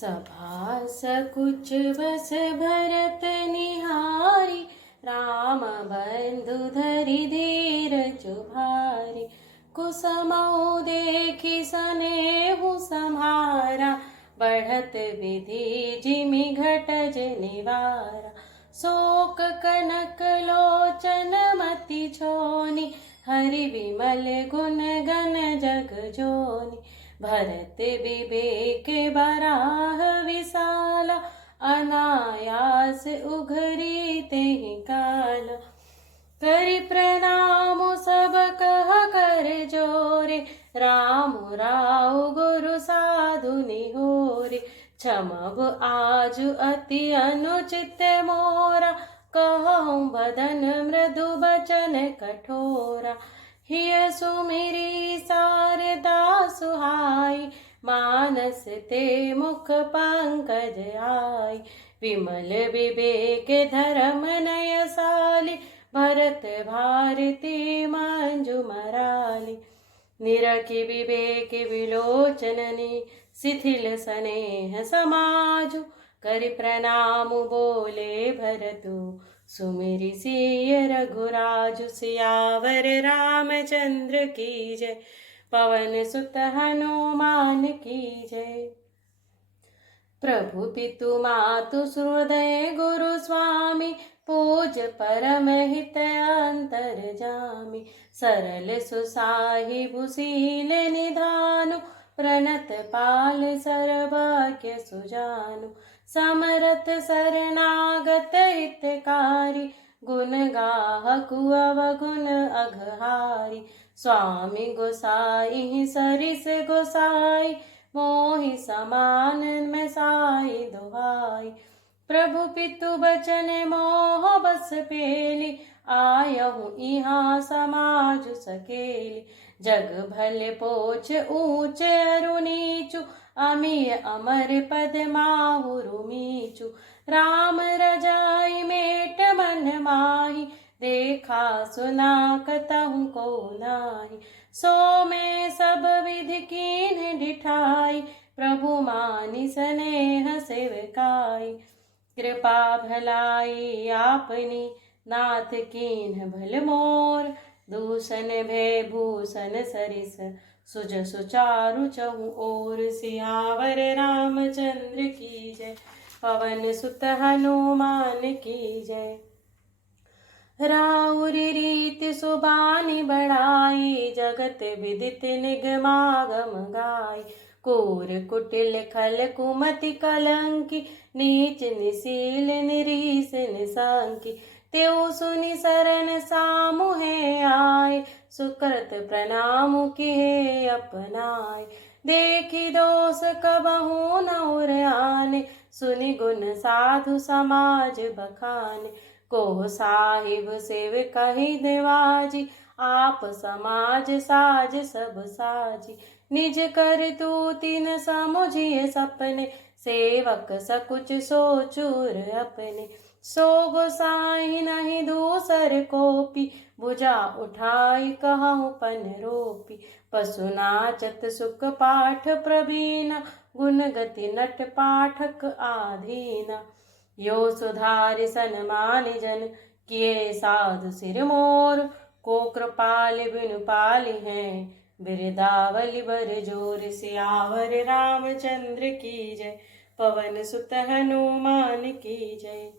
सभा सकुच बस भरत निहारी, राम बंधु धरि धीर चुभारी। कुसमौ देखि सनेहु सम्हारा, बढ़त विधि जिमि घटज निवारा। शोक कनक लोचन मति छोनि, हरि विमल गुण गण जग जोनि। भरत विवेक बराह विशाला, अनायास उघरी तेहि काला। करि प्रणाम सब कह कर जोरे, राम राव गुरु साधु निहोरे। क्षमब आजु अति अनुचित मोरा, कहूँ बदन मृदु बचन कठोरा। हिय सुमिरी शारदा सुहाई, मानस ते मुख पंकज आई। विमल विवेक धर्म नयसाली, भरत भारती मंजु मराली। निरखि विवेक विलोचननि, शिथिल स्नेह समाजु। करि प्रणाम बोले भरतु, सुमिरि सिय रघुराजु। सियावर रामचंद्र की जय, पवन सुत हनुमान की जय। प्रभु पितु मातु हृदय गुरु स्वामी, पूज परम हित अंतरजामी। सरल सुसाहिबु शील निधानु, प्रणत पाल सर्वज्ञ सुजानु। समरथ शरणागत हितकारी, गुण गाहकु अवगुण अघहारी। स्वामी गोसाई सरिस गोसाई, मोहि समान में साई दुहाई। प्रभु पितु बचन मोह बस पेली, आयहु इहाँ समाज सकेली। जग भले पोछ ऊंच अरु नीचु, अमीय अमर पद माहुरु मीचु। राम रजाई मेट मन माही, देखा सुना कतहु को नाही। सो में सब विधि कीन्ह डिठाई, प्रभु मानि स्नेह सेवकाई। कृपा भलाई आपनी, नाथ कीन्ह भल मोर। दूषण भय भूषण सरिस, सुज सुचारु चहु ओर। सियावर रामचंद्र की जय, पवन सुत हनुमान की जय। राउरी रीति सुबानी बढ़ाई, जगत विदित निगमागम गाई। कूर कुटिल खल कुमति कलंकी, नीच निसील निरीस निसंकी। त्यों सुनि सरन सामुहे आए, सुकृत प्रणाम किए अपनाए। देखी दोष कबहु न उर आने, सुनि गुण साधु समाज बखाने। को साहिब सेव कही देवाजी, आप समाज साज सब साजी। निज कर तू तीन समुझिए सपने, सेवक सकुच सोचूर अपने। सो गोसाई नहीं दूसर कोपी, भुजा उठाई कहूँ पन रोपी। पशु नाचत सुख पाठ प्रवीण, गुण गति नट पाठक आधीना। यो सुधारि सन्मानि जन, किए साधु सिर मोर। को कृपाल बिनु पाली हैं, बिरदावली बर जोर। सियावर रामचंद्र की जय, पवन सुत हनुमान की जय।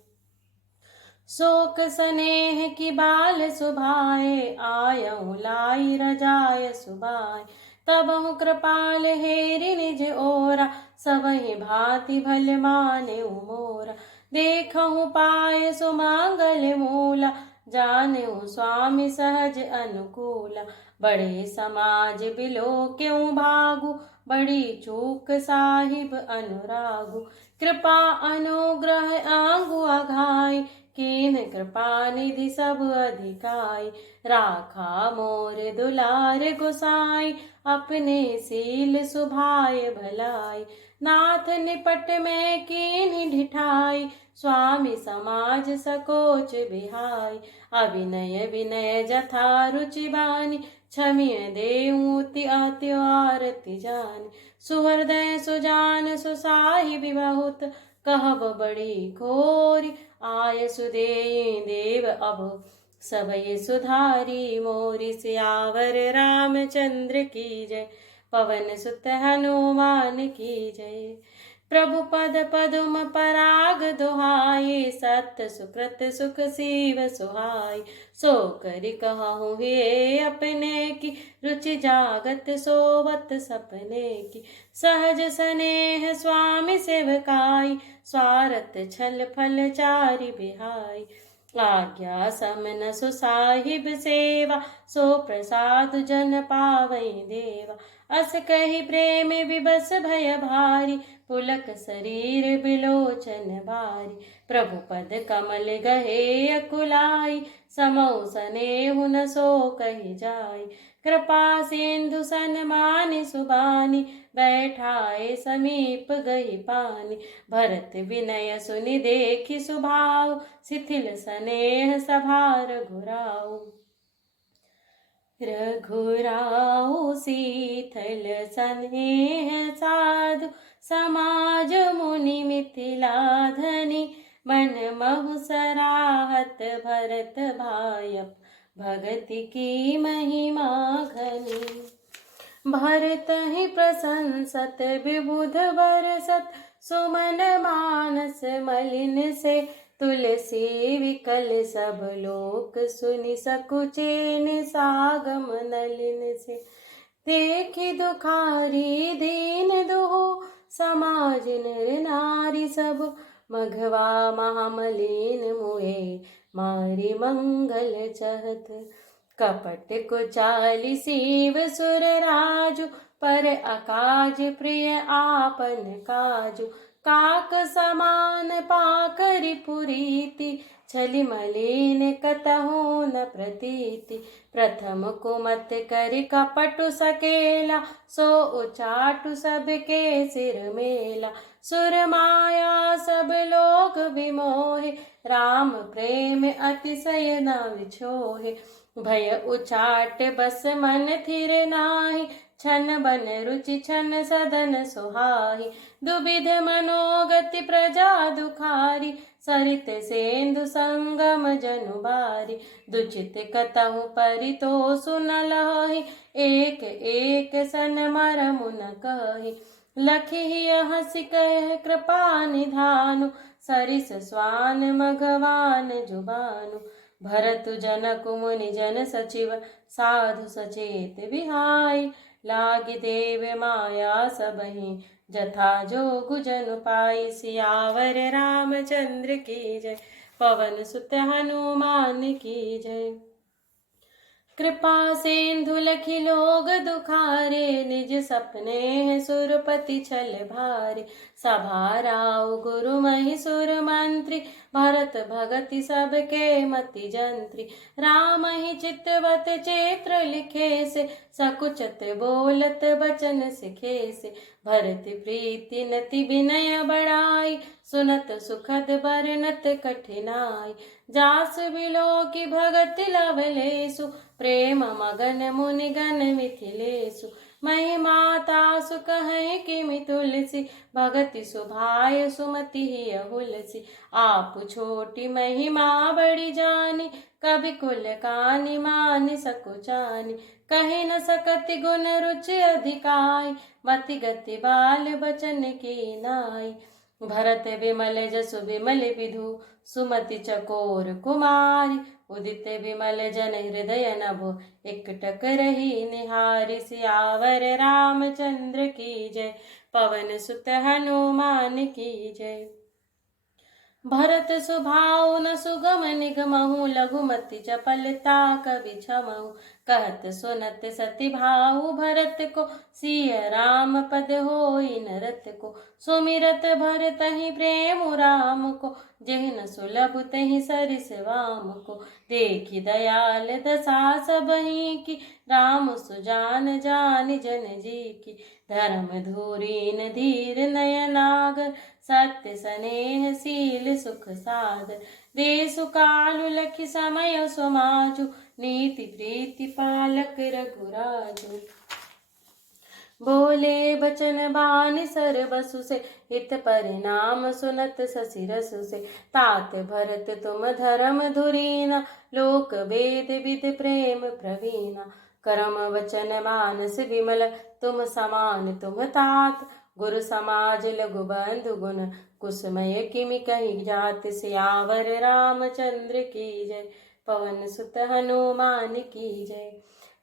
शोक स्नेह की बाल सुभाए, आयहु लाई रजाय सुबाय। तबहु कृपाल हेरि निज ओरा, सबहि भांति भल माने मोरा। देखहु पाए सुमांगल मूला, जानेहु स्वामी सहज अनुकूला। बड़े समाज बिलो क्यों भागु, बड़ी चूक साहिब अनुरागु। कृपा अनुग्रह आंगु अघाई, कीन कृपा निधि सब अधिकाई। राखा मोर दुलार गोसाई, अपने सील सुभाय भलाई। नाथ निपट में कीन्ह ढिठाई, स्वामी समाज सकोच बिहाई। अभिनय विनय जथा रुचि बानी, क्षमिय देऊँ अति आरती जानी। सुहृदय सुजान सुसाहिबी बहुत, कहब बड़ी खोरी। आय सुदेई देव अब सबय सुधारी, मोरी सियावर रामचंद्र की जय। पवन सुत हनुमान की जय। प्रभु पद पदुम पराग दुहाई, सत्य सुकृत सुख सीव सुहाई। सो करि कहूँ हे अपने की, रुचि जागत सोवत सपने की। सहज स्नेह स्वामी सेवकाई, स्वारथ छल फल चारि बिहाई। आज्ञा समन सुसाहिब सेवा, सो प्रसाद जन पावै देवा। अस कहि प्रेम विबस भय भारी, पुलक शरीर बिलोचन बारी। प्रभु पद कमल गहे अकुलाई, समौ सनेहु न सो कहि जाई। कृपा सिंधु सन्मानि सुबानी, बैठाए समीप गहि पानी। भरत विनय सुनि देखि सुभाव, शिथिल स्नेह सभा रघुराऊ। रघुराऊ शीतल स्नेह साधु, समाज मुनि मिथिला धनी। मन महु सराहत भरत भाई, भगति की महिमा घनी। भरत ही प्रशंसत विबुध बरसत, सुमन मानस मलिन से। तुलसी विकल सब लोक सुनि, सकुचेन सागम नलिन से। देखि दुखारी दीन दुहु, समाज नर नारी सब। मघवा महामलिन मुए, मारी मंगल चहत। कपट कुचाली सीव सुर राजु, पर अकाज प्रिय आपन काजु। काक समान पाकरि पुरीति, छलि मलिन कतहु न प्रतीति। प्रथम कुमत करि कपटु सकेला, सो उचाटु सबके सिर मेला। सुर माया सब लोग विमोहे, राम प्रेम अतिशय न विछोहे। भय उचाट बस मन थिर नाही, छन बन रुचि छन सदन सुहाई। दुबिध मनोगति प्रजा दुखारी, सरित सेंधु संगम जनु बारी। दुचित कतहु परितोषु न लहि, एक एक सन मरमु न कहि। लखि हंसि कह कृपा निधानु, सरिस स्वान मघवान जुबानु। भरत जनक मुनि जन सचिव, साधु सचेत बिहाई। लागी देव माया सबहि, जथा जोगु जनु पाई। सियावर रामचंद्र की जय, पवन सुत हनुमान की जय। कृपा सिंधु लखि लोग दुखारे, निज सपने सुरपति छल भारे। सभा राउ गुरु महि सुर मंत्री, भरत भगति सबके मति जंत्री। राम ही चितवत चित्र लिखे से, सकुचत बोलत बचन सिखे से। भरत प्रीति नति विनय बढ़ाई, सुनत सुखद बरनत कठिनाई। जास बिलो की भगत लवलेसु, प्रेम मगन मुनिगण मिथिलेसु। महिमा तासु कहे किमि तुलसी, भगति सुभाय सुमति ही अहुलसी। आप छोटी महिमा बड़ी जानी, कवि कुल कानि मानि सकुचानी। कही न सकति गुण रुचि अधिकाई, मति गति बाल बचन की नाई। भरत विमल जसु विमल विधु, सुमति चकोर कुमारी। उदित विमल जन हृदय नभ, एकटक रही निहारी। सियावर रामचंद्र की जय, पवन सुत हनुमान की जय। भरत सुभाउ न सुगम निगमहु, लघुमति चपलता कवि छमहु। कहत सुनत सति भाउ, भरत को सिय राम पद होई नरत को। सुमिरत भरत ही प्रेम राम को, जेहन सुलभ तहि सरिस वाम को। देखि दयाल दशा सबहि की, राम सुजान जानि जन जी की। धर्म धूरीन धीर नयनागर, सत्य स्नेह शील सुख सागर। देसु कालु लखि समय समाजु, नीति प्रीति पालक रघुराजु। बोले बचन बानि सर बसु से, हित परिणाम सुनत शशि रसु से। तात भरत तुम धर्म धुरीना, लोक वेद विद प्रेम प्रवीणा। करम वचन मानस विमल, तुम समान तुम तात। गुरु समाज लघु बंधु गुण, कुसुमय किमि कहि जात। सियावर रामचंद्र की जय, पवन सुत हनुमान की जय।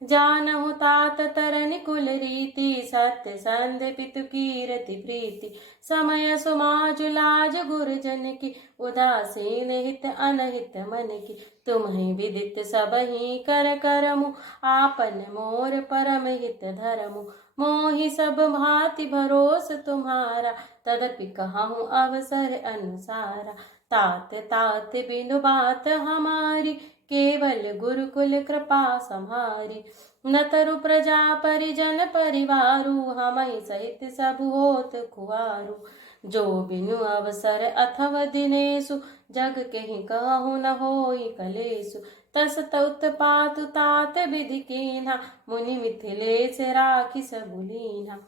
जानहु तात तरनि कुल रीति, सत्य संध पितु कीरति प्रीति। समय सुमाजु लाज गुरुजन की, उदासीन हित अनहित मन की। तुम्हि विदित सबहि कर करमु, आपन मोर परम हित धरमु। मोहि सब भांति भरोस तुम्हारा, तदपि कहूँ अवसर अनुसारा। तात तात बिनु बात हमारी, केवल गुरुकुल कृपा सम्हारी। न तरु प्रजा परिजन परिवारु, हमहि सहित सब होत खुआरु। जो बिनु अवसर अथवा दिनेसु, जग केहि कहूँ न होई कलेसु। तस उत्पातु तात विधि कीन्हा, मुनि मिथिलेश राखी सब लीन्हा।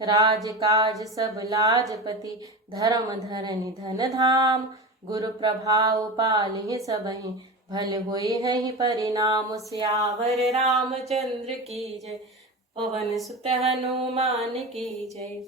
राज काज सब लाजपति, धर्म धरनि धन धाम। गुरु प्रभाव पालिहि सबहि, भल होई हहि परिणाम। सियावर रामचंद्र की जय, पवन सुत हनुमान की जय।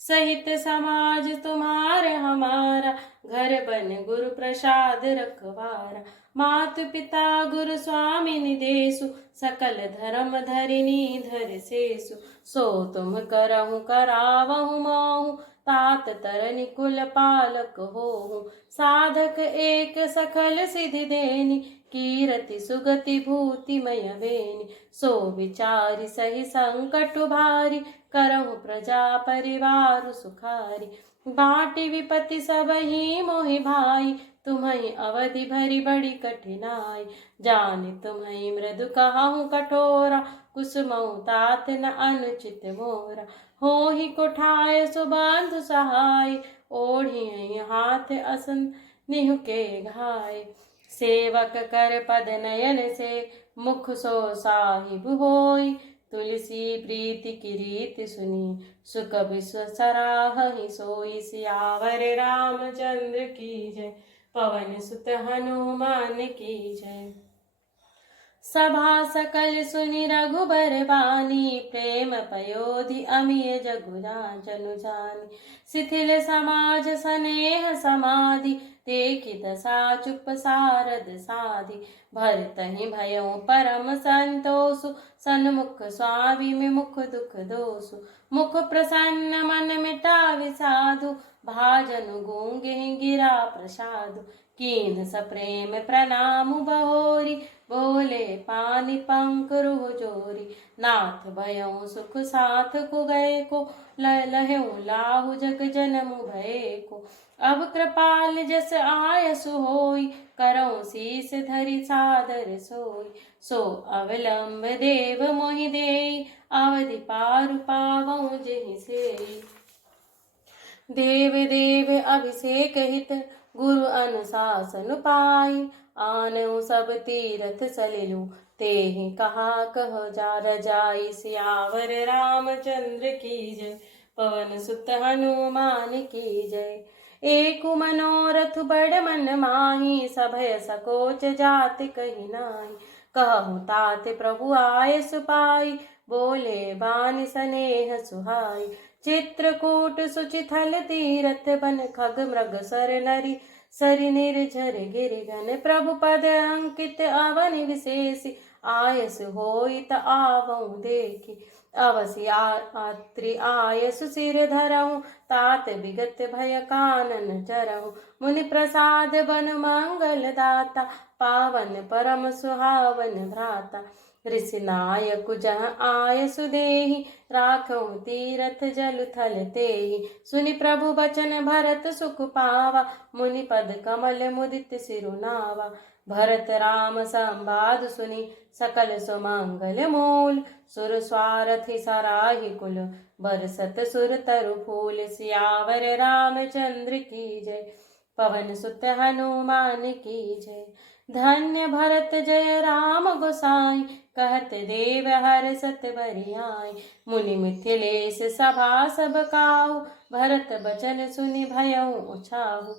सहित समाज तुम्हार हमारा, घर बन गुरु प्रसाद रखवारा। मातु पिता गुरु स्वामी निदेशु, सकल धर्म धरिनी धर सेसु। सो तुम करहु करावहु मोहु, तात तरनि कुल पालक होहु। साधक एक सकल सिद्धि देनी, कीरति सुगति भूतिमय वेनी। सो विचारि सहि संकट भारी, करहु प्रजा परिवार सुखारी। बाटी विपति सबहि मोहि भाई, तुम्हि अवधि भरी बड़ी कठिनाई। जानि तुम्हि मृदु कहूँ कठोरा, कुसुमऊ तात न अनुचित मोरा। होहि कोठाय सुबंधु सहाय, ओढ़ियै हाथ असन निहु के घाय। सेवक कर पद नयन से, मुख सो साहिब होई। तुलसी प्रीति की रीति सुनी, सुख विश्व सराहहि सोई। सियावर रामचंद्र की जय, पवन सुत हनुमान की जय। सभा सकल सुनि रघुबर बानी, प्रेम पयोधि अमिय जगु जनु जानी। शिथिल समाज सनेह समाधि, देखि दशा चुप सारद साधि। भरतहि भयउ परम संतोषु, सन्मुख स्वामी मुख दुख दोषु। मुख प्रसन्न मन मिटावि साधु, भाजनु गूंगे गिरा प्रसादु। कीन्ह सप्रेम प्रणामु बहोरी, बोले पानी पंकरु जोरी। नाथ भयउ सुख साथ को गए को, लहऊ लाहु जग जनमु भय को। अब कृपाल जस आयसु होई, करऊँ शीस धरि सादर सोई। सो अवलंब देव मोहि देई, अवधि पारु पावऊँ जेहि सेई। देव देव अभिषेक हित, गुरु अनुशासन पाई। आनऊ सब तीरथ सलिलु, तेहि कहा कह जा रजाई। सियावर रामचंद्र की जय, पवन सुत हनुमान की जय। एक मनोरथ बड़ मन माही, सभय सकोच जाति कहि नाहि। कहु तात प्रभु आय सुपाई, बोले बानि सनेह सुहाई। चित्रकूट सुचिथल तीरथ बन, खग मृग सर नरी सरि निर्झर गिरिघन। प्रभु पद अंकित अवनि विशेषी, आयस होई त आवऊँ देखी। अवसि आत्रि आयसु सिर धरऊँ, तात विगत भय कानन चरऊँ। मुनि प्रसाद बन मंगल दाता, पावन परम सुहावन भ्राता। ऋषि नायक जहाँ आयसु देहि, राखऊँ तीरथ जल थल तेहि। सुनि प्रभु बचन भरत सुख पावा, मुनि पद कमल मुदित सिरुनावा। भरत राम संवाद सुनि, सकल सुमंगल मूल। सुर स्वारथि सराहि कुल, बरसत सुर तरु फूल। सियावर रामचंद्र की जय, पवन सुत हनुमान की जय। धन्य भरत जय राम गोसाई, कहत देव हर सत बरियाई। मुनि मिथिलेश सभा सब काहू, भरत बचन सुनि भयउ उछाहु।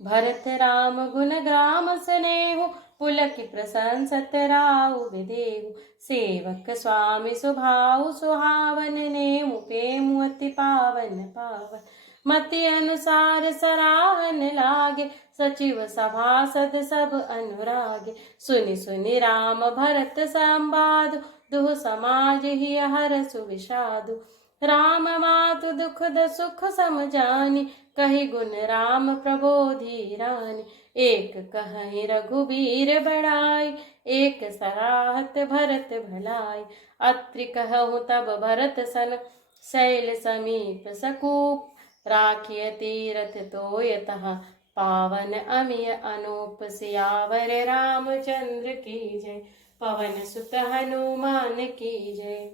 भरत राम गुण ग्राम स्नेहु, पुलक प्रशंसत राउ विदेहु। सेवक स्वामी सुभाउ सुहावन, नेमु पेमु अति पावन पावन। मति अनुसार सराहन लागे, सचिव सभासद सब अनुरागे। सुनि सुनि राम भरत संवादु, दुह समाज ही हरसु विषादु। राम मातु दुख सुख समझानी, कही गुण राम प्रबोधि रानी। एक कहीं रघुबीर बड़ाई, एक सराहत भरत भलाई। अत्रि कहूँ तब भरत सन, शैल समीप सकूप। राखिय तीरथ तोय तहाँ, पावन अमिय अनूप। सियावर रामचंद्र की जय, पवन सुत हनुमान की जय।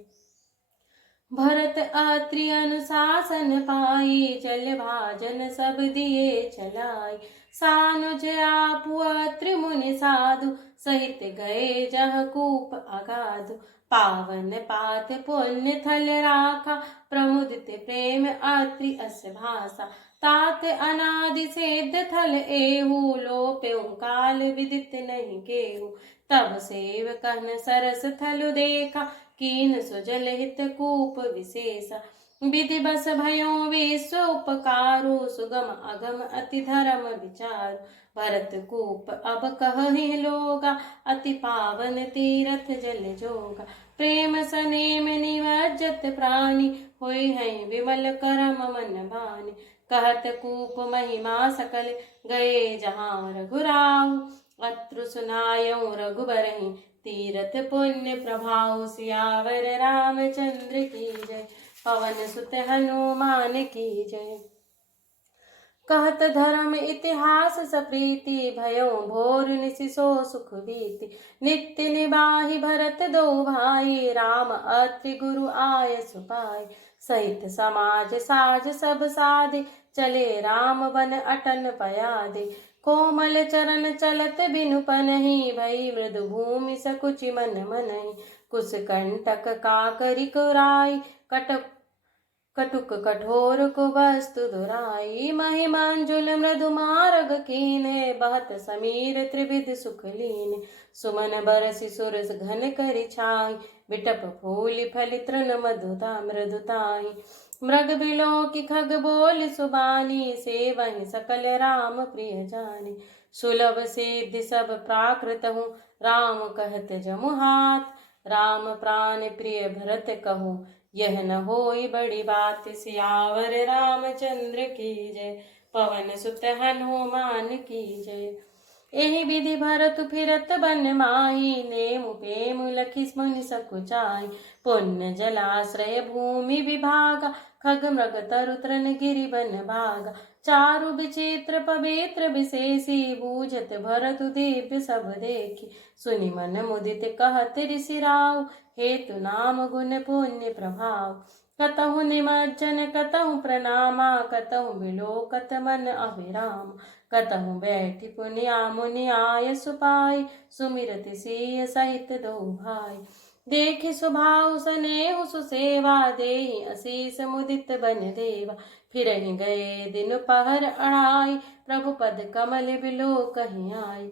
भरत अत्रि अनुशासन पाई, जल भाजन सब दिए चलाई। सानुज आपु अत्रि मुनि साधु, सहित गए जह कूप अगाधु। पावन पात पुण्य थल राखा, प्रमुदित प्रेम अत्रि अस भाषा। तात अनादि सिद्ध थल एहू, लोप्यउ काल विदित नहीं केहू। तब सेवकन सरस थलु देखा, कीन सुजल हित कूप विशेषा। विधि बस भयो विश्व उपकारो, सुगम अगम अति धर्म विचार। भरत कूप अब कहहि लोगा, अति पावन तीरथ जल जोगा। प्रेम सनेम निमज्जत प्राणी, होय है विमल करम मन भानी। कहत कूप महिमा सकल, गए जहाँ रघुराऊ। अत्रु सुनायऊ रघुबरहि, तीरथ पुण्य प्रभाव। सियावर रामचंद्र की जय, पवन सुत हनुमान की जय। कहत धर्म इतिहास सप्रीति, भयो भोर निशि सो सुख बीति। नित्य निबाहि भरत दो भाई, राम अत्रि गुरु आय सुपाई। सहित समाज साज सब साधे, चले राम बन अटन पयादे। कोमल चरण चलत बिनु पनहि, भई मृदु भूमि सकुचि मन मनहि। कुस कंटक काकरि कुराई, कटुक कठोर को वस्तु दुराई। महिमांजुल मृदु मार्ग कीने, बहत समीर त्रिविध सुख लीने। सुमन बरसि सुर घन करि छाई, बिटप फूलि फलि तृण मधुता मृदुताई। मृग बिलोकि खग बोल सुबानी, सेवहि सकल राम प्रिय जानी। सुलभ सिद्धि सब प्राकृत हूँ, राम कहत जमु हाथ। राम प्राण प्रिय भरत कहूँ, यह न होई बड़ी बात। सियावर रामचंद्र की जय, पवन सुत हनुमान की जय। एहि विधि भरत फिरत बन माही, नेमु पेमु लखि मुनि सकुचाई। पुण्य जलाश्रय भूमि विभागा, खग मृग तरु तृण गिरि बन भागा। चारु विचित्र पवित्र विशेषी, बूझत भरत दिव्य सब देखी। सुनि मन मुदित कहत ऋषि राव, हेतु नाम गुण पुण्य प्रभाव। कतहु निमज्जन कतहु प्रणामा, कतहु बिलोकत मन अभिराम। कतहु बैठि पुनिया मुनि आय सुपाई, सुमिरति सिय सहित दो भाई। देखि सुभाउ सनेहु सुसेवा, देहि असीस मुदित बन देवा। फिरहि गए दिन पहर अढ़ाई, प्रभु पद कमल बिलोकहि आई।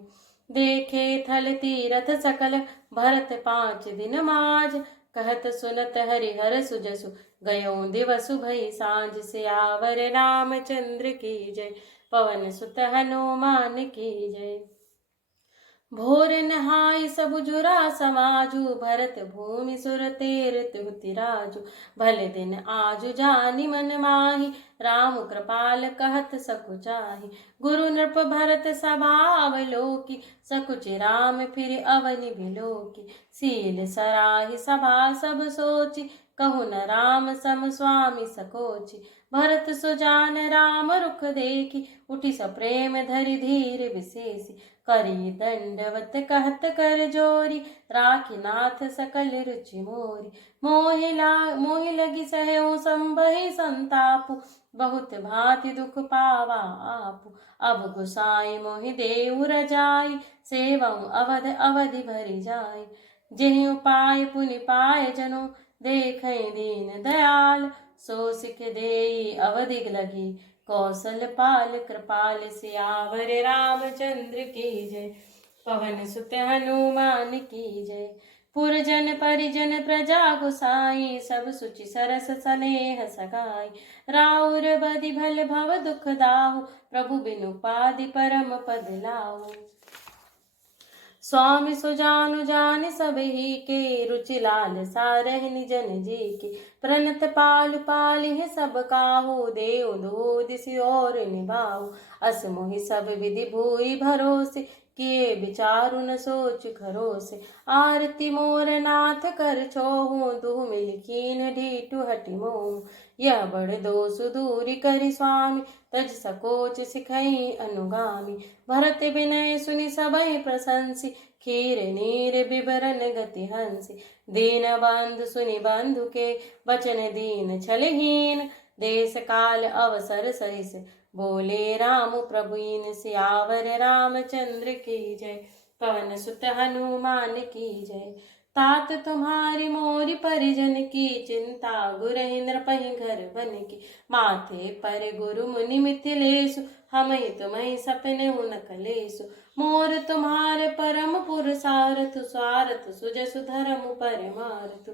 देखे थल तीरथ सकल, भरत 5 दिन माज। कहत सुनत हरिहर सुजसु, गयो दिवसु भई सांझ। सियावर रामचंद्र की जय, पवन सुत हनुमान की जय। भोर नहाय सब जुरा समाजु, भरत भूमि सुर तीरथ हुति राजु। भले दिन आजु जानि मन माहि, राम कृपाल कहत सकुचाहि। गुरु नृप भरत सभा अवलोकि, सकुचि राम फिर अवनि बिलोकि। सील सराहि सभा सब सोचि, कहु न राम सम स्वामी सकोचि। भरत सुजान राम रुख देखि, उठि सप्रेम धरि धीर विशेषि। करी दंडवत कहत कर जोरी, राखी नाथ सकल रुचि मोरी। मोहि लगी सहयो संबहि संतापु, बहुत भांति दुख पावा आपु। अब गुसाई मोहि देउ रजाई, सेवऊँ अवध अवधि भरि जाय। जेहि उपाय पुनि पाय जनो, देखै दीन दयाल, सो सिख देई अवधि लगी, कौशल पाल कृपाल। सियावर रामचंद्र की जय, पवन सुत हनुमान की जय। पुरजन परिजन प्रजा गुसाई, सब सुचि सरस सनेह सगाई। राउर बदि भल भव दुख दाहु, प्रभु बिनु पादि परम पद लाहु। स्वामी सुजानु जान सब ही के, रुचि लाल सारहिन जन जी के। प्रणत पाल पालिह सब काहू, देव दो दिसि और निभाऊ। अस मोहि सब विधि भूइ भरोसे, किए विचारु न सोच खरोसे। आरती मोर नाथ कर छोहू, दुहु मिल कीन ढीठु हठि मोहू। यह बड़ दोष दूरि करि स्वामी, तज सकोच सिखई अनुगामी। भरत विनय सुनि सबहि प्रशंसी, खीर नीर बिबरन गति हंसी। दीन बंधु सुनि बंधु के, बचन दीन छलहीन। देश काल अवसर सहिस, बोले राम प्रभुइन। सियावर रामचंद्र की जय, पवन सुत हनुमान की जय। तात तुम्हारी मोरी परिजन की, चिंता गुरहि नृपहि घर बन की। माथे पर गुरु मुनि मिथिलेसु, हमहि तुम्हि सपने न कलेसु। मोर तुम्हारे परम पुरुषारथु, स्वारथ सुजसु धर्म परमारथु।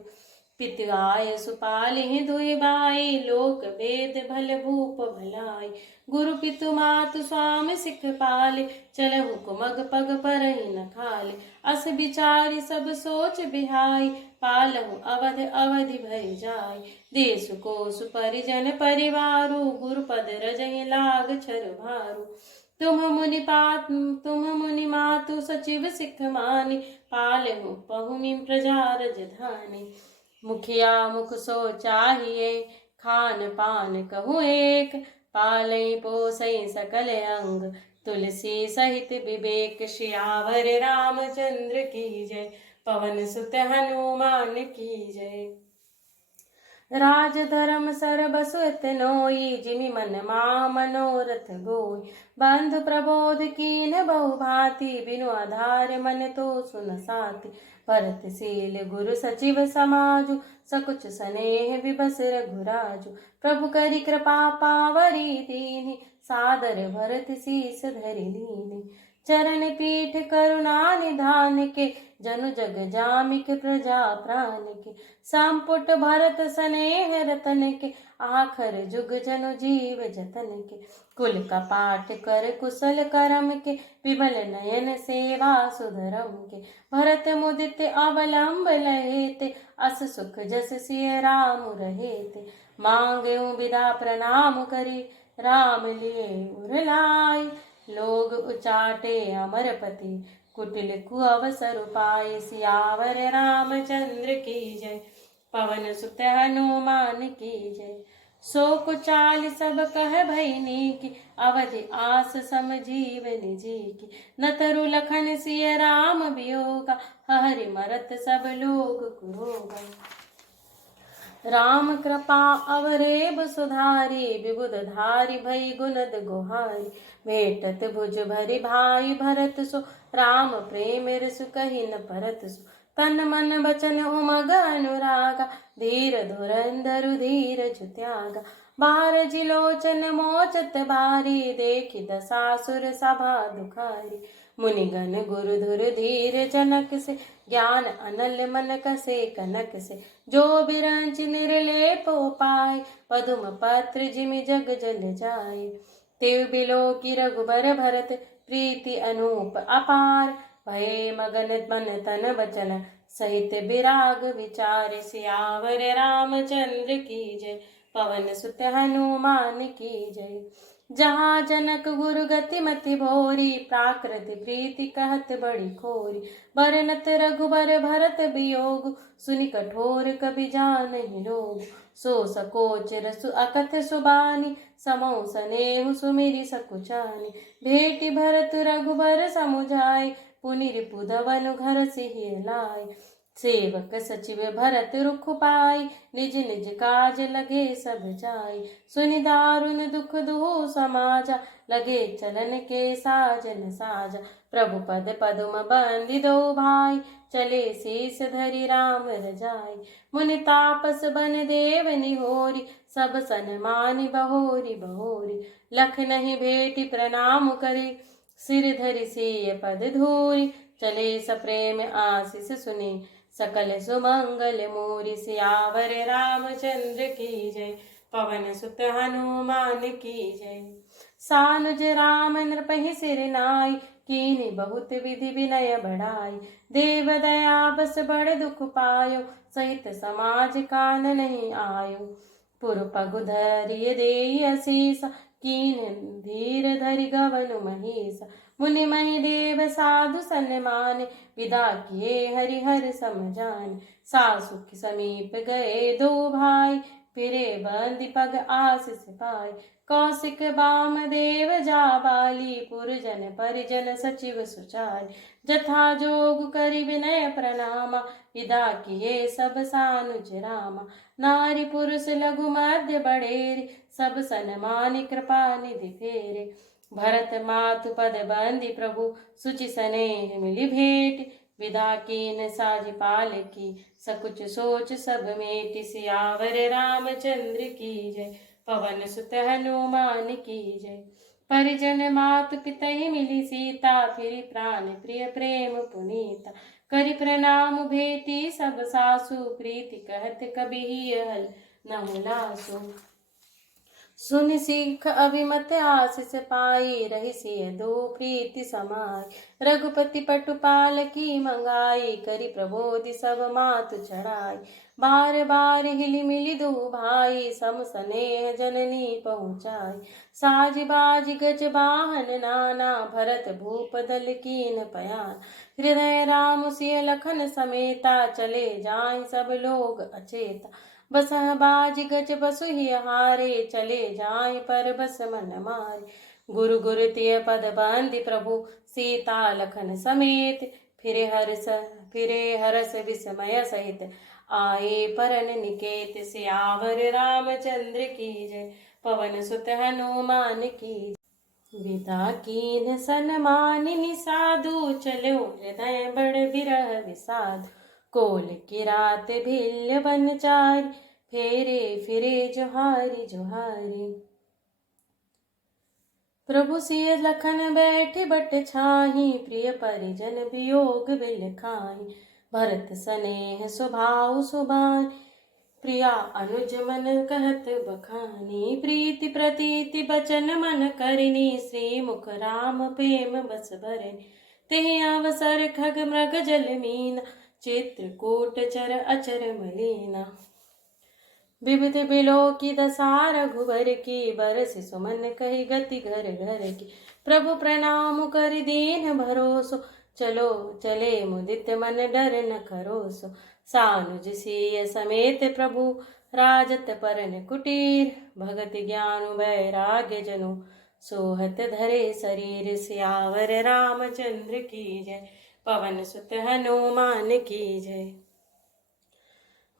पितु आय सुपालिहि दुई बाई, लोक वेद भल भूप भलाई। गुरु पितु मातु स्वामी सिख पाले, चलहु कुमग पग परहि न खाले। अस बिचारी सब सोच बिहाई, पालहु अवध अवधि भरि जाय। देसु कोसु परिजन परिवारु, गुरुपद रजहि लाग छर भारू। तुम मुनि मातु सचिव सिख मानी, पालहु पहुमि प्रजा रजधानी। मुखिया मुख सो चाहिए, खान पान कहु एक। पालई पोसई सकल अंग, तुलसी सहित विवेक। सियावर रामचंद्र की जय, पवन सुत हनुमान की जय। राज धर्म सर बसु एतनोई, जिमि मन माह मनोरथ गोई। बंधु प्रबोध कीन बहु भांति, बिनु आधार मन तो सुन साति। भरतशील गुरु सचिव समाजु, सकुच स्नेह विबस रघुराजु। प्रभु करि कृपा पावरी दीनि, सादर भरत शीस धरि लीनि। चरण पीठ करुणा निधान के, जनु जग जामिक प्रजा प्राण के। संपुट भरत स्नेह रतन के, आखर जुग जनु जीव जतन के। कुल कपाट कर कुशल करम के, विमल नयन सेवा सुधरम के। भरत मुदित अवलंब लहेते, अस सुख जस सिय राम रहेते। मांगेउ बिदा प्रणाम करी, राम लिए उर लाई। लोग उचाटे अमरपति, कुटिल कु अवसर पाए। सियावर रामचंद्र की जय, पवन सुत हनुमान की जय। सो कुचाल सब कह भइनी की, अवधि आस सम जीवन जी की। न तरु लखन सिय राम वियोगा, हरि मरत सब लोग कुरोगा। राम कृपा अवरेब सुधारी, विबुध धारी भई गुणद गुहारी। भेटत भुज भरि भाई भरत सो, राम प्रेम रसु कहि न परत सो। तन मन बचन उमग अनुरागा, धीर धुरंधरु धीरज त्यागा। बार जिलोचन मोचत बारी, देखि दसासुर सभा दुखारी। मुनिगण गुरु धुर धीर जनक से, ज्ञान अनल मन कसे कनक से। जो बिरंच निर्लेप उपाय, पदुम पत्र जिमि जग जल जाय। तिव बिलो की रघुबर भरत, प्रीति अनूप अपार। भये मगन मन तन बचन, सहित विराग विचार। सियावर रामचंद्र की जय, पवन सुत हनुमान की जय। जहाँ जनक गुरु गति मति भोरी, प्राकृति प्रीति कहत बड़ी खोरी। बरनत रघुबर भरत वियोग, सुनि कठोर कबि जानहि लोग। सो सकोच रसु अकथ सुबानी, समौ सनेहु सुमिरि सकुचानी। भेटी भरत रघुबर समुझाई, पुनि रिपुधवनु घर सिहि लाय। सेवक सचिव भरत रुख पाई, निज निज काज लगे सब जाय। सुनि दारुन दुख दुहु समाजा, लगे चलन के साजन साजा। प्रभु पद पदुम बंदि दो भाई, चले शीस धरि राम रजाई। मुनि तापस बन देव निहोरी, सब सन्मानि बहोरी बहोरी। लख नहीं भेटी प्रणाम करी, सिर धरि सिय पद धूरी। चले सप्रेम आशीष सुनी, सकल सुमंगल मूरी। सियावर रामचंद्र की जय, पवन सुत हनुमान की जय। सानुज राम नृपहि सिर नाई, कीन्ही बहुत विधि विनय बढ़ाई। देव दया बस बड़ दुख पायो, सहित समाज कान नहीं आयो। पुर पगु धरिय देहि असीस, कीन्ह धीर धरि गवनु महीस। मुनि महि देव साधु सन्मान, विदा किए हरिहर सम जान। सासुख समीप गए दो भाई, फिरे बंदि पग आशीष पाय। कौशिक बाम देव जाबाली, पुरजन परिजन सचिव सुचाय। जथा जोग करि विनय प्रणामा, विदा किए सब सानुज रामा। नारी पुरुष लघु मध्य बड़ेरी, सब सन्मानि कृपा निधि फेरे। भरत मातु पद बंदी प्रभु, सुचि स्नेह मिली भेंट। विदा कीन साज पाल की, सकुच सोच सब मेटि। सियावर रामचंद्र की जय, पवन सुत हनुमान की जय। परिजन मातु पितहि मिली सीता, फिरि प्राण प्रिय प्रेम पुनीता। करि प्रणाम भेटी सब सासु, प्रीति कहत कबीहि हल नहुँ लासु। सुनि सीख अभिमत आशीष पाई, रहि सिय दो प्रीति समाई। रघुपति पटुपाल की मंगाई, करि प्रबोधि सब मातु चढ़ाई। बार बार हिलि मिलि दो भाई, सम स्नेह जननी पहुँचाई। साज बाज गज वाहन नाना, भरत भूप दल कीन पयान। हृदय राम सिय लखन समेता, चले जाहि सब लोग अचेता। बसह बाज गज बसुहि हारे, चले जाहि पर बस मन मारे। गुरु गुरु तिय पद बंदी प्रभु, सीता लखन समेत। फिरे हरस विस्मय सहित, आए परन निकेत। सियावर रामचंद्र की जय, पवन सुत हनुमान की जय। विदा कीन सन्मानिनि साधु, चलो हृदय बड़ बिरह विषादु। कोल की रात भिल्ल बनचारी, फेरे फिरे जोहारी जोहारी। प्रभु सिय लखन बैठे बट छाही, प्रिय परिजन वियोग बिल खाही। भरत स्नेह स्वभाव सुभानि, प्रिया अनुज मन कहत बखानी। प्रीति प्रतीति बचन मन करिनी, श्री मुख राम प्रेम बस भरनि। तेहि अवसर खग मृग जल मीना, चित्रकूट चर अचर मलीना। विविध बिलो की दशा रघुवर की, बरसि सुमन कहि गति घर घर की। प्रभु प्रणाम करि दीन भरोसो, चलो चले मुदित मन डर न खरोसो। सानुज सिय समेत प्रभु, राजत परन कुटीर। भगत ज्ञान वैराग्य जनु, सोहत धरे शरीर। सियावर रामचंद्र की जय, पवन सुत हनुमान की जय।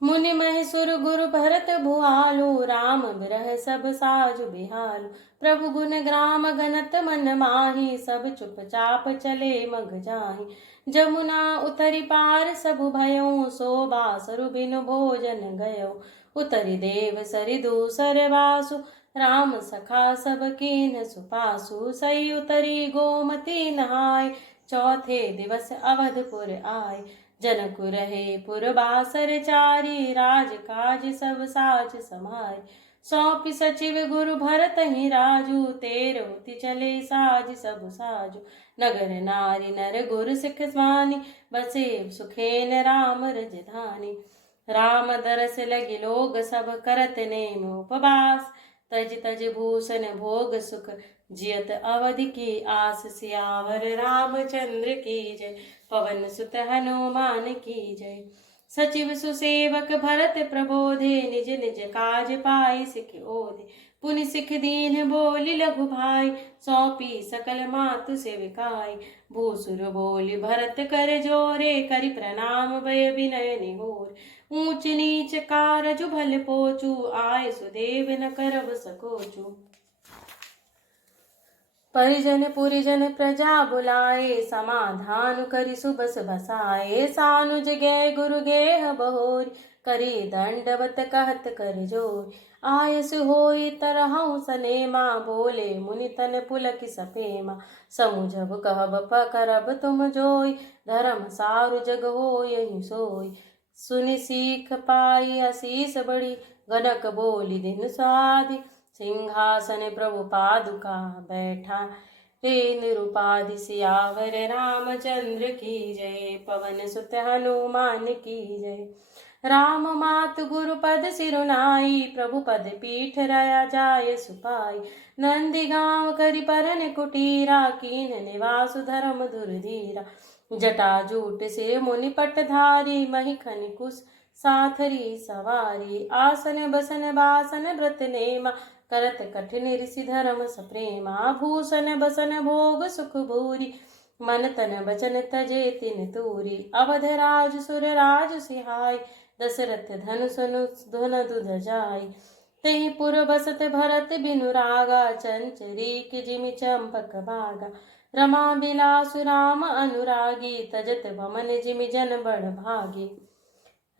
मुनि महेश्वर गुरु भरत भुआलु, राम बिरह सब साजु बिहालु। प्रभु गुण ग्राम गनत मन माही, सब चुपचाप चले मग जाहि। जमुना उतरि पार सबु भयउ, सो बासुर बिनु भोजन गयउ। उतरि देव सरि दूसर वासु, राम सखा सब कीन्ह सुपासु। सई उतरी गोमती नहाय, चौथे दिवस अवधपुर आय। जनकु रहे पुरबासर चारी, राज काज सब साज समाय। सौंपि सचिव गुरु भरत ही राजू, तेरहुति चले साज सब साजु। नगर नारी नर गुर सिख स्वानी, बसे सुखेन राम रजधानी। राम दरस लगी लोग सब, करत नेम उपवास। तज तज भूषण भोग सुख, जियत अवधि की आस। सियावर रामचंद्र की जय, पवन सुत हनुमान की जय। सचिव सुसेवक भरत प्रबोधे, निज निज काज पाई सिख ओधे। पुनि सिख दीन बोली लघु भाई, सौंपी सकल मातु सेविकाई। भूसुर बोली भरत कर जोरे, करि प्रणाम भय विनय निहोर। ऊंच नीच कारजु भल पोचू, आय सुदेव न करब सकोचू। परिजन पुरिजन प्रजा बुलाए, समाधान करि सुबस बसाए। सानुज गे गुरु गेह बहोरी, करी दंडवत कहत कर जोर। आयस होई तरहु सनेमा, बोले मुनि तन पुलक सपेमा। समुझब कहब पकरब तुम जोई, धर्म सारु जग होय यही सोई। सुनि सीख पाई असीस बड़ी, गनक बोली दिन स्वादि। सिंहासन प्रभु पादुका बैठा, रे निरुपाधि। सियावर रामचंद्र की जय, पवन सुत हनुमान की जय। राम मातु गुरु पद सिरुनाई, प्रभु पद पीठ रया जाय सुपाई। नंदी गाँव करि परन कुटीरा, कीन निवासु धर्म धुरधीरा। जटा जूट सिर मुनि पटधारी, मही खनि कुश साथरी सवारी। आसन बसन बासन व्रत नेमा, करत कठिन ऋषि धर्म सप्रेमा। भूषण बसन भोग सुख भूरी, मन तन बचन तजे तिन तूरी। अवध राज सुर राज सिहाय, दशरथ धनु सनु धन दुध जाय। तेहि पुर बसत भरत बिनु रागा, चंचरी जिमि चंपक बागा। रमा बिलासु राम अनुरागी, तजत भमन जिमि जन बड़ भागी।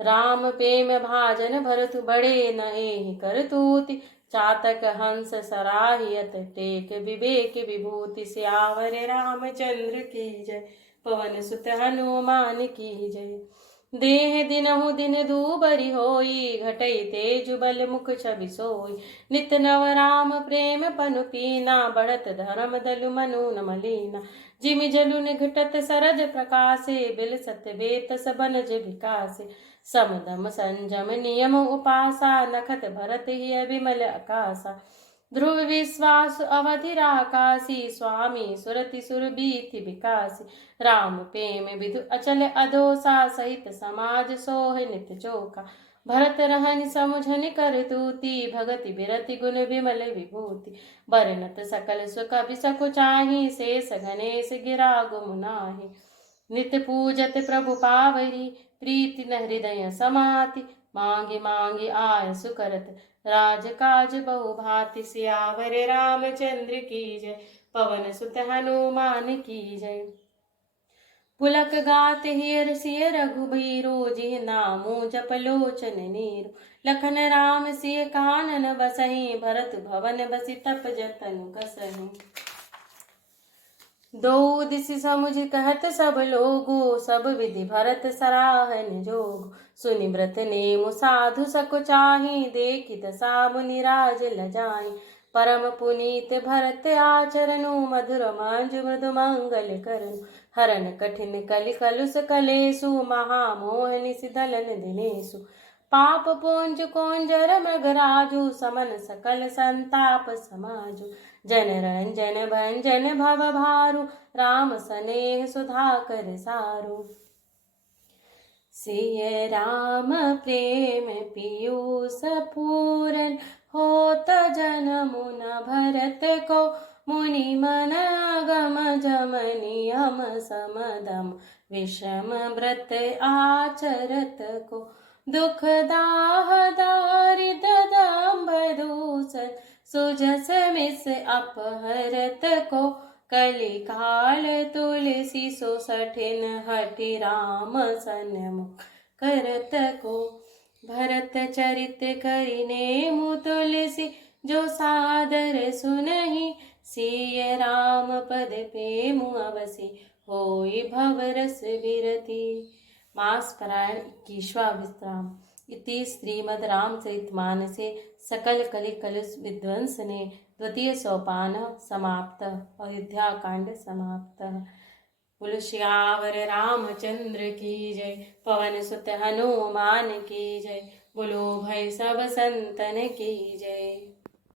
राम प्रेम भाजन भरतु बड़े, न एहि करतूति। चातक हंस सराहियत, टेक विवेक विभूति। सियावर रामचंद्र की जय, पवन सुत हनुमान की जय। देह दिनहु दिन दूबरी होई, घटई तेजु बल मुख छवि सोई। नित नव राम प्रेम पनु पीना, बढ़त धर्म दलु मनु न मलीना। जिमि जलु निघटत सरद प्रकाशे, बिलसत बेत सबनज विकासे। समदम संजम नियम उपासा, नखत भरत ही विमल आकाशा। ध्रुव विश्वास अवधि राकासी, स्वामी सुरति सुर बीति विकासी। राम प्रेम विधु अचल अधोसा, सहित समाज सोह नित चोखा। भरत रहनि समुझनि कर तूति, भगति बिरति गुण विमल विभूति। बरनत सकल सुख बिसकु चाहि, शेष गणेश गिरा गुम नाहि। नित पूजत प्रभु पावरी, प्रीति न हृदय समाति। मांगे मांगे आय सुकरत, राज काज बहु भांति। सियावर रामचंद्र की जय, पवन सुत हनुमान की जय। पुलक गात हियर सिय रघुबीरो, जिह नामो जप लोचन नीरो। लखन राम सिय कानन बसहि, भरत भवन बसि तप जतन कसहि। दो दिसि समुझ कहत सब लोगो, सब विधि भरत सराहन जोग। सुनि व्रत नेमु साधु सकु चाहि, देखि दशा मुनि राज लजाहि। परम पुनीत भरत आचरनु, मधुर मंजु मृदु मंगल करनु। हरन कठिन कलि कलुष कलेसु, महामोह निसि दलन दिनेसु। पाप पुंज कोंजर मृगराजु, समन सकल संताप समाजु। जन रंजन भंजन भव भारु, राम सनेह सुधाकर सारु। सिय राम प्रेम पीयूष पूरन, होत जनमु न भरत को। मुनि मन अगम जम नियम समदम, विषम व्रत आचरत को। दुख दाह दारिद दंभ दूषण, सुजस मिस अपहरत को। कलि काल तुलसी सो सठिन, हठि राम सन्मुख करत को। भरत चरित करिनेमु तुलसी, जो सादर सुनहि। सिय राम पद पेमु अवसि, होई भवरस विरति। मास पारायण 21वां विश्राम। इति श्रीमद् रामचरितमानसे सकल कलि कलुष विध्वंसने द्वितीय सोपान समाप्त। अयोध्या कांड समाप्त। बोलो सियावर रामचंद्र की जय, पवन सुत हनुमान की जय। बोलो भाई सब संतन की जय।